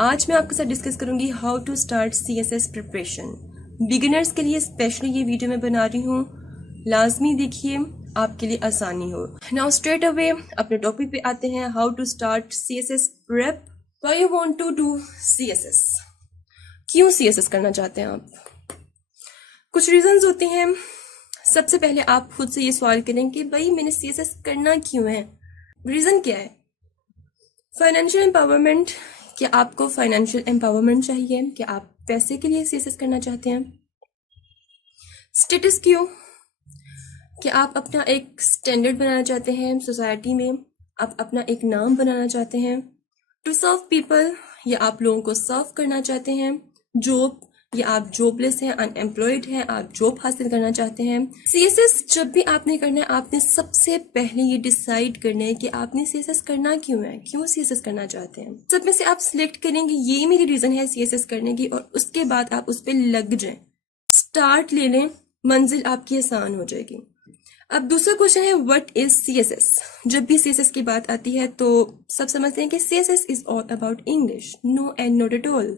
आज मैं आपके साथ डिस्कस करूंगी how to start CSS preparation. Beginners के लिए स्पेशली ये वीडियो मैं बना रही हूँ, लाजमी देखिए, आपके लिए आसानी हो। नाउ स्ट्रेट अवे अपने टॉपिक पे आते हैं, how to start CSS prep. Why you want to do CSS, क्यों CSS करना चाहते हैं आप? कुछ रीजंस होते हैं। सबसे पहले आप खुद से ये सवाल करें कि भाई मैंने CSS करना क्यों है, रीजन क्या है? फाइनेंशियल एम्पावरमेंट, क्या आपको फाइनेंशियल एम्पावरमेंट चाहिए? क्या आप पैसे के लिए CSS करना चाहते हैं? स्टेटस क्यों, क्या आप अपना एक स्टैंडर्ड बनाना चाहते हैं सोसाइटी में, आप अपना एक नाम बनाना चाहते हैं? टू सर्व पीपल, या आप लोगों को सर्व करना चाहते हैं? जॉब, या आप जॉबलेस हैं, अनएम्प्लॉयड हैं, आप जॉब हासिल करना चाहते हैं? CSS जब भी आपने करना है, आपने सबसे पहले ये डिसाइड करना है कि आपने CSS करना क्यों है, क्यों CSS करना चाहते हैं। सब में से आप सिलेक्ट करेंगे ये मेरी रीजन है CSS करने की, और उसके बाद आप उस पर लग जाएं, स्टार्ट ले लें, मंजिल आपकी आसान हो जाएगी। अब दूसरा क्वेश्चन है व्हाट इज CSS। जब भी CSS की बात आती है तो सब समझते हैं कि CSS is all about English. No and not at all.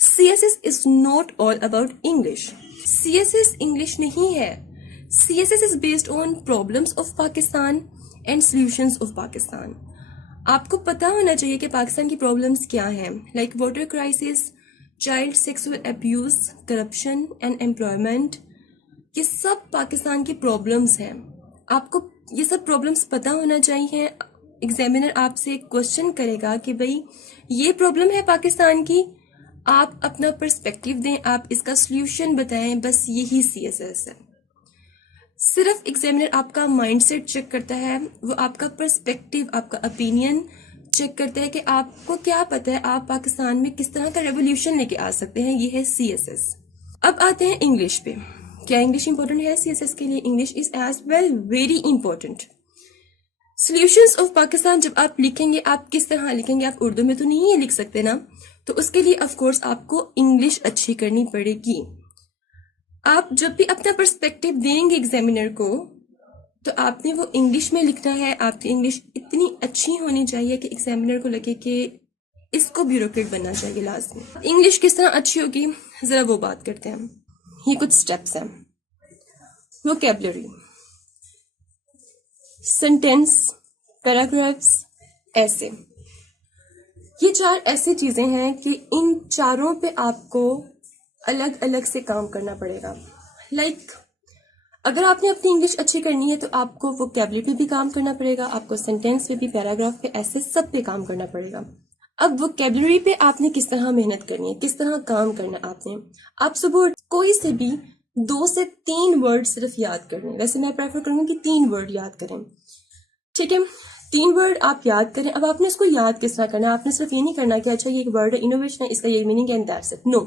CSS is not all about English. CSS English नहीं है। CSS is based on problems of Pakistan and solutions of Pakistan. आपको पता होना चाहिए कि पाकिस्तान की प्रॉब्लम्स क्या हैं, like water crisis, child sexual abuse, corruption and employment. ये सब पाकिस्तान की प्रॉब्लम्स हैं। आपको ये सब प्रॉब्लम्स पता होना चाहिए। एग्जामिनर आपसे क्वेश्चन करेगा कि भाई ये प्रॉब्लम है पाकिस्तान की, आप अपना पर्सपेक्टिव दें, आप इसका सॉल्यूशन बताएं, बस यही CSS है। सिर्फ एग्जामिनर आपका माइंडसेट चेक करता है, वो आपका पर्सपेक्टिव, आपका ओपिनियन चेक करता है कि आपको क्या पता है, आप पाकिस्तान में किस तरह का रेवोल्यूशन लेके आ सकते हैं। ये है CSS। अब आते हैं इंग्लिश पे। क्या इंग्लिश इंपॉर्टेंट है CSS के लिए? English is as well very important. Solutions of Pakistan जब आप लिखेंगे, आप किस तरह लिखेंगे? आप उर्दू में तो नहीं ये लिख सकते ना, तो उसके लिए ऑफ कोर्स आपको इंग्लिश अच्छी करनी पड़ेगी। आप जब भी अपना पर्सपेक्टिव देंगे एग्जामिनर को, तो आपने वो इंग्लिश में लिखना है। आपकी इंग्लिश इतनी अच्छी होनी चाहिए कि एग्जामिनर को लगे कि इसको ब्यूरोक्रेट बनना चाहिए लाजमी। इंग्लिश किस तरह अच्छी होगी, जरा वो बात करते हैं। ये कुछ स्टेप्स हैं। वोकैबुलरी, सेंटेंस, पैराग्राफ्स, ऐसे। ये चार ऐसी चीजें हैं कि इन चारों पे आपको अलग अलग से काम करना पड़ेगा। लाइक अगर आपने अपनी इंग्लिश अच्छी करनी है तो आपको वोकैबुलरी पे भी काम करना पड़ेगा, आपको सेंटेंस पे भी, पैराग्राफ पे, ऐसे सब पे काम करना पड़ेगा। अब वोकैबुलरी पे आपने किस तरह मेहनत करनी है, किस तरह काम करना है आपने। आप सुबह कोई से भी 2 से 3 वर्ड सिर्फ याद करने। वैसे मैं प्रेफर करूंगी कि 3 वर्ड याद करें, ठीक है? 3 वर्ड आप याद करें। अब आपने इसको याद किस तरह करना है? आपने सिर्फ ये नहीं करना कि अच्छा ये एक वर्ड है, इनोवेशन है, इसका ये मीनिंग है एंड दैट्स इट। नो,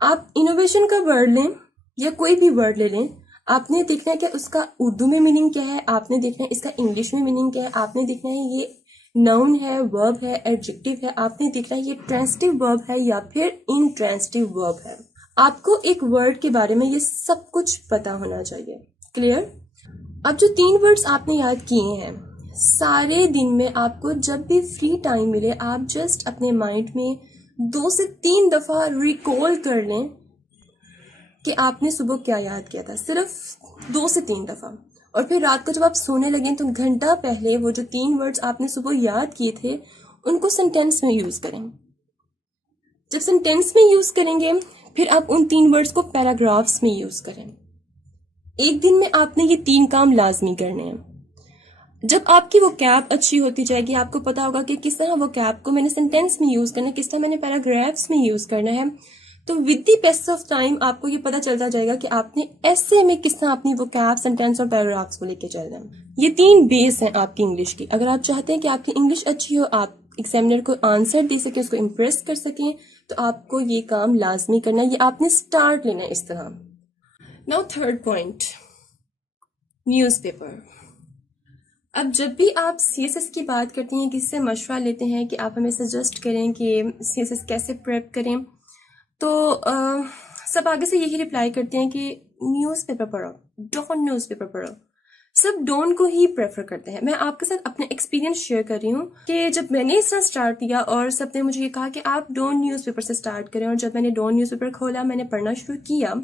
आप इनोवेशन का वर्ड लें या कोई भी वर्ड ले लें, आपने देखना है कि उसका उर्दू में मीनिंग क्या है, आपने देखना है इसका इंग्लिश में मीनिंग क्या है, आपने देखना है ये नाउन है, वर्ब है, एडजेक्टिव है, आपने देखना है ये ट्रांजिटिव वर्ब है या फिर इंट्रांजिटिव वर्ब है। आपको एक वर्ड के बारे में ये सब कुछ पता होना चाहिए। क्लियर? अब जो 3 वर्ड्स आपने याद किए हैं, सारे दिन में आपको जब भी फ्री टाइम मिले, आप जस्ट अपने माइंड में 2 से 3 दफा रिकॉल कर लें कि आपने सुबह क्या याद किया था। सिर्फ 2 से 3 दफा। और फिर रात को जब आप सोने लगें तो घंटा पहले वो जो 3 वर्ड्स आपने सुबह याद किए थे उनको सेंटेंस में यूज करें। जब सेंटेंस में यूज करेंगे फिर आप उन 3 वर्ड्स को पैराग्राफ्स में यूज करें। एक दिन में आपने ये 3 काम लाजमी करने हैं। जब आपकी वो कैब अच्छी होती जाएगी, आपको पता होगा कि किस तरह वो कैब को मैंने सेंटेंस में यूज करना है, किस तरह मैंने पैराग्राफ्स में यूज करना है, तो with the passage of time आपको ये पता चलता जाएगा कि आपने ऐसे में किस तरह अपनी वो कैब, सेंटेंस और पैराग्राफ्स को लेके चलना है। ये 3 बेस हैं आपकी इंग्लिश की। अगर आप चाहते हैं कि आपकी इंग्लिश अच्छी हो, आप एग्जामिनर को आंसर दे सकें, उसको इम्प्रेस कर सकें, तो आपको ये काम लाजमी करना है। ये आपने स्टार्ट लेना है इस तरह। Now third point, newspaper. अब जब भी आप CSS की बात करते हैं, किसी से मशवरा लेते हैं कि आप हमें सजेस्ट करें कि CSS कैसे प्रेप करें, तो सब आगे से यही रिप्लाई करते हैं कि न्यूज़पेपर पढ़ो, डोंट न्यूज़पेपर पढ़ो। सब डॉन को ही प्रेफर करते हैं। मैं आपके साथ अपना एक्सपीरियंस शेयर कर रही हूँ कि जब मैंने इसका स्टार्ट किया और सबने मुझे ये कहा कि आप डॉन न्यूज़पेपर से स्टार्ट करें, और जब मैंने डॉन न्यूज़पेपर खोला, मैंने पढ़ना शुरू किया,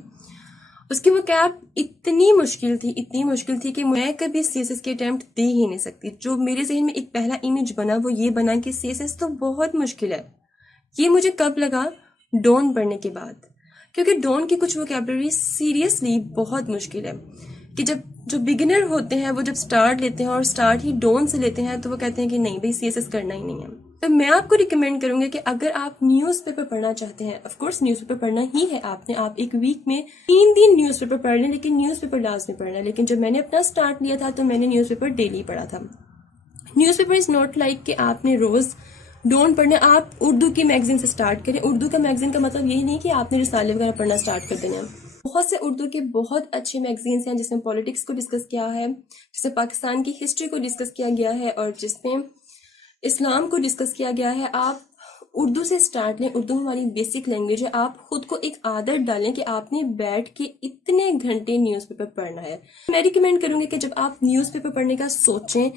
उसकी वो कैब इतनी मुश्किल थी कि मैं कभी सीएसएस की अटेम्प्ट दे ही नहीं सकती। जो मेरे जहन में एक पहला इमेज बना वो ये बना कि सीएसएस तो बहुत मुश्किल है। ये मुझे कब लगा? डॉन पढ़ने के बाद, क्योंकि डॉन की कुछ वोकैबुलरी सीरियसली बहुत मुश्किल है कि जब जो बिगिनर होते हैं वो जब स्टार्ट लेते हैं और स्टार्ट ही डॉन से लेते हैं तो वो कहते हैं कि नहीं भाई सीएसएस करना ही नहीं है। तो मैं आपको रिकमेंड करूंगी कि अगर आप न्यूज़पेपर पढ़ना चाहते हैं, ऑफ कोर्स न्यूज़पेपर पढ़ना ही है आपने, आप एक वीक में 3 दिन न्यूज़पेपर पढ़ लें, लेकिन न्यूज़पेपर लाजमी पढ़ना है। लेकिन जब मैंने अपना स्टार्ट लिया था तो मैंने न्यूज़पेपर डेली पढ़ा था। न्यूज़पेपर इज नॉट लाइक कि आपने रोज डोंट पढ़ने, आप उर्दू की मैगजीन से स्टार्ट करें। उर्दू का मैगजीन का मतलब यही नहीं कि आपने रिसाले वगैरह पढ़ना स्टार्ट कर देना। बहुत से उर्दू के बहुत अच्छे मैगजीन्स हैं जिसमें पॉलिटिक्स को डिस्कस किया है, जिसमें पाकिस्तान की हिस्ट्री को डिस्कस किया गया है और जिसमें इस्लाम को डिस्कस किया गया है। आप उर्दू से स्टार्ट लें, उर्दू हमारी बेसिक लैंग्वेज है। आप खुद को एक आदत डालें कि आपने बैठ के इतने घंटे न्यूज़पेपर पढ़ना है। मैं रिकमेंड करूंगी कि जब आप न्यूज़पेपर पढ़ने का सोचें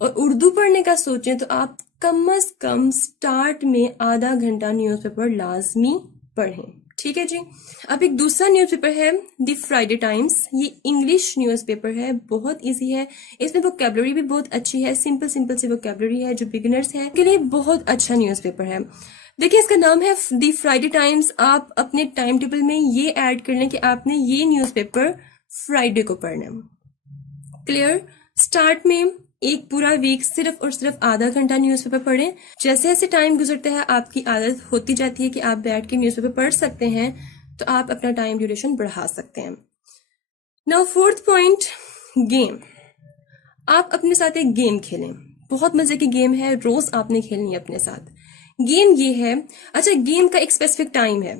और उर्दू पढ़ने का सोचें तो आप कम से कम स्टार्ट में आधा घंटा न्यूज़पेपर लाजमी पढ़ें। ठीक है जी। अब एक दूसरा न्यूज़पेपर है द फ्राइडे टाइम्स। ये इंग्लिश न्यूज़पेपर है, बहुत इजी है, इसमें वोकैबुलरी भी बहुत अच्छी है, सिंपल सी वोकैबुलरी है। जो बिगिनर्स है के लिए बहुत अच्छा न्यूज़पेपर है। देखिए इसका नाम है द फ्राइडे टाइम्स। आप अपने टाइम टेबल में ये ऐड कर लें कि आपने ये न्यूज़पेपर फ्राइडे को पढ़ना है। क्लियर? स्टार्ट में एक पूरा वीक सिर्फ और सिर्फ आधा घंटा न्यूज़पेपर पढ़ें। जैसे जैसे टाइम गुजरता है आपकी आदत होती जाती है कि आप बैठ के न्यूज़पेपर पढ़ सकते हैं, तो आप अपना टाइम ड्यूरेशन बढ़ा सकते हैं। Now fourth point, game. आप अपने साथ एक गेम खेलें, बहुत मजे की गेम है, रोज आपने खेलनी है अपने साथ। गेम ये है, अच्छा गेम का एक स्पेसिफिक टाइम है।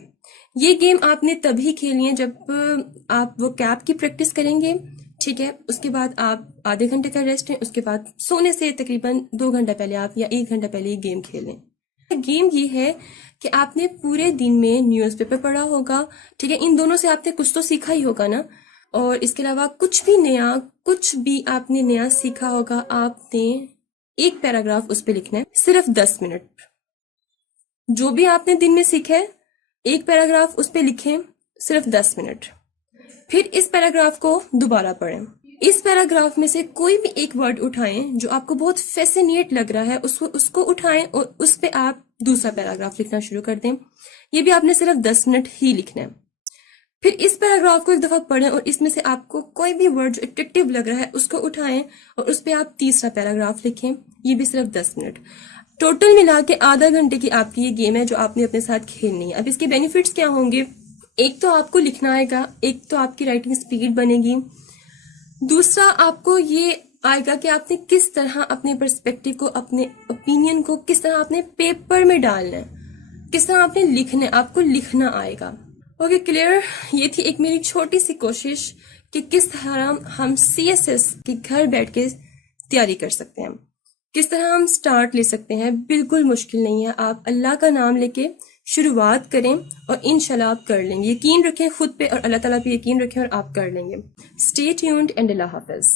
ये गेम आपने तभी खेलनी है जब आप वो कैप की प्रैक्टिस करेंगे, ठीक है। उसके बाद आप आधे घंटे का रेस्ट है, उसके बाद सोने से तकरीबन 2 घंटा पहले आप या 1 घंटा पहले ये गेम खेलें। गेम ये है कि आपने पूरे दिन में न्यूज़पेपर पढ़ा होगा, ठीक है, इन दोनों से आपने कुछ तो सीखा ही होगा ना, और इसके अलावा कुछ भी आपने नया सीखा होगा। आपने एक पैराग्राफ उस पर लिखना है, सिर्फ 10 मिनट। जो भी आपने दिन में सीखा है एक पैराग्राफ उस पर लिखें, सिर्फ 10 मिनट। फिर इस पैराग्राफ को दोबारा पढ़ें। इस पैराग्राफ में से कोई भी एक वर्ड उठाएं जो आपको बहुत फैसिनेट लग रहा है, उसको उठाएं और उस पे आप दूसरा पैराग्राफ लिखना शुरू कर दें। ये भी आपने सिर्फ 10 मिनट ही लिखना है। फिर इस पैराग्राफ को एक दफा पढ़ें और इसमें से आपको कोई भी वर्ड जो अट्रैक्टिव लग रहा है उसको उठाएं और उस पे आप तीसरा पैराग्राफ लिखें। ये भी सिर्फ 10 मिनट। टोटल मिला के आधा घंटे की आपकी ये गेम है जो आपने अपने साथ खेलनी है। अब इसके बेनिफिट्स क्या होंगे? एक तो आपको लिखना आएगा, एक तो आपकी राइटिंग स्पीड बनेगी, दूसरा आपको ये आएगा कि आपने किस तरह अपने पर्सपेक्टिव को, अपने ओपिनियन को किस तरह आपने पेपर में डालना है, किस तरह आपने लिखना है, आपको लिखना आएगा। Okay clear? ये थी एक मेरी छोटी सी कोशिश कि किस तरह हम सीएसएस की घर बैठ के तैयारी कर सकते हैं, किस तरह हम स्टार्ट ले सकते हैं। बिल्कुल मुश्किल नहीं है, आप अल्लाह का नाम लेके शुरुआत करें और इंशाल्लाह आप कर लेंगे। यकीन रखें खुद पे और अल्लाह ताला पे यकीन रखें और आप कर लेंगे। Stay tuned and Allah Hafiz.